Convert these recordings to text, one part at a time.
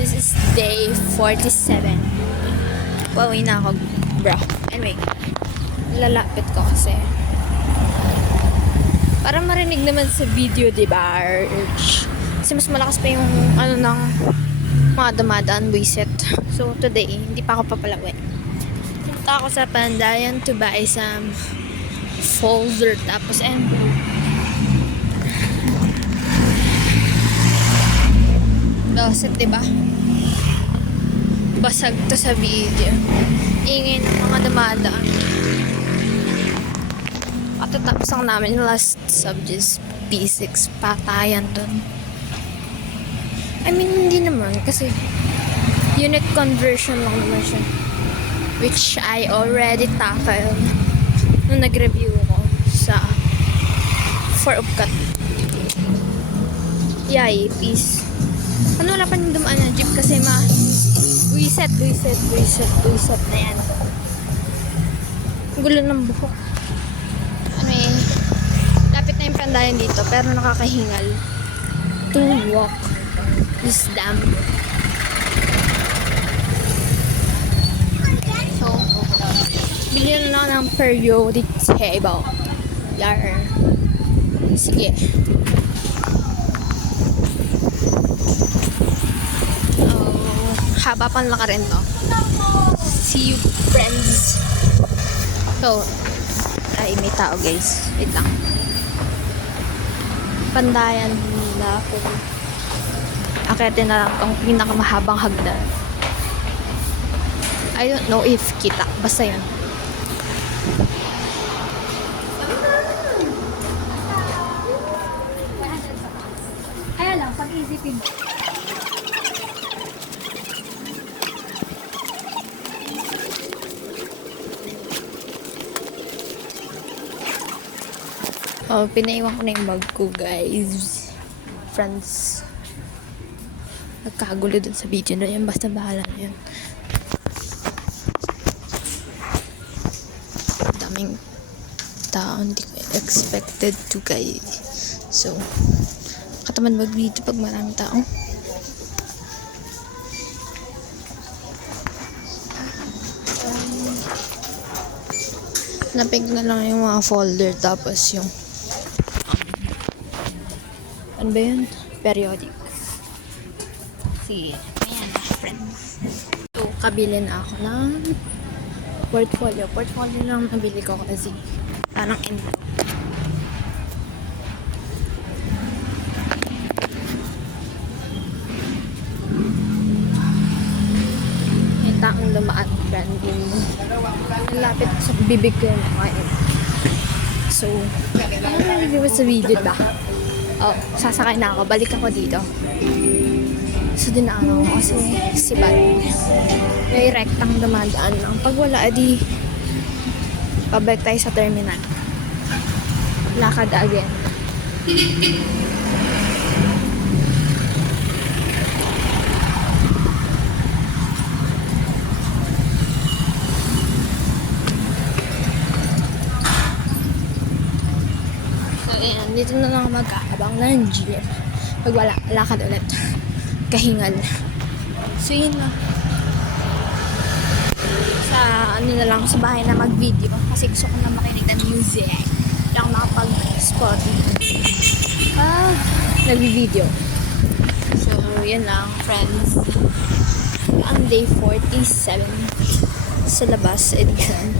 This is day 47. Pauwi na ako, bro. Anyway, lalapit ko kasi para marinig naman sa video, diba? Kasi mas malakas pa yung ng mga dumadaan buisit. So today, hindi pa ako papalawin. Punta ako sa Pandayan to buy some folder. Tapos gossip, diba? Basag to sa video. Ingay ng mga dumadaan. Patatapos lang namin yung last subjects P6. Patayan dun. I mean, hindi naman. Kasi unit conversion lang naman siya. Which I already tackled nung nag-review ko sa 4 of cut. Yay, peace. Ano, wala pa nyung dumaan ng jeep kasi buiset na yan. Gulo ng buhok. Lapit na yung Pandayan dito pero nakakahingal to walk this damn. So, bigyan na lang ng periodic table. Yar. Sige. Haba pang laka rin to. See you, friends. So, ay, may tao, guys. Wait lang. Pandayan na ako. Akitin na lang itong pinakamahabang hagdan. I don't know if kita. Basta yan. Kaya lang, pag-isipin. Oh, pinaiwan ko na yung bag ko, guys. Friends. Nagkagulo dun sa video na yun. Basta bahala na yun. Daming tao. Hindi ko expected to, guys. So, kataman mag-video pag maraming tao. Napig na lang yung mga folder. Tapos yung ano ba yun? Periodic. Sige. Ayan na, friends. So, kabili na ako ng portfolio. Portfolio lang nabili ko kasi parang envelope. May taong lumaan, branding. Nalapit sa bibig ko na ngayon. So, ano naliliw sa video ba? Oh, sasakay na ako. Balik ako dito. So, dinaanan ko kasi sibat. May rektang dumadaan lang. Pag wala, edi pabalik tayo sa terminal. Lakad again. Ayan, dito na lang magkakabang ng jeep. Pag wala, lakad ulit. Kahingal. So, yun na. Sa, na lang, sa bahay na mag-video. Kasi gusto ko na makinig ng music. Lang nakapag-spot. Nag-video. So, yun lang, friends. Ang day 47 sa labas edition.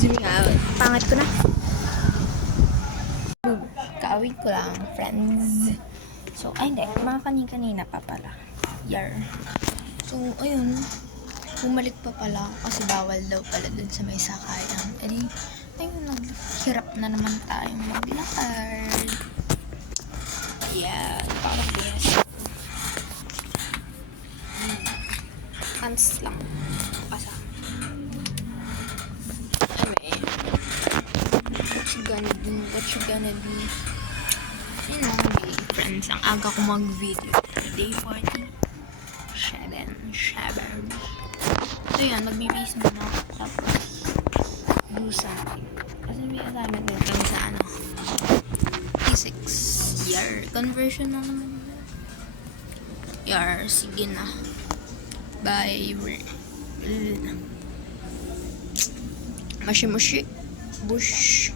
Zooming out. Pangat ko na. Kaawit ko lang, friends. So, ay hindi. Mga kanina pa pala. Yar. So, ayun. Bumalik pa pala kasi bawal daw pala dun sa may sakayan. E di, ayun, naghirap na naman tayong maglakad. Yeah. Pakakabiyas. Pants lang. Pasa. What you gonna do? Yun lang, friends. Ang aga ko mag-video. Day 40. Shabber. So yan, magbibase muna ako. Tapos, busa. Kasi may assignment din kami sa P6 year. Conversion na naman. Yar, sige na. Bye. Mashi-mashi. Bush.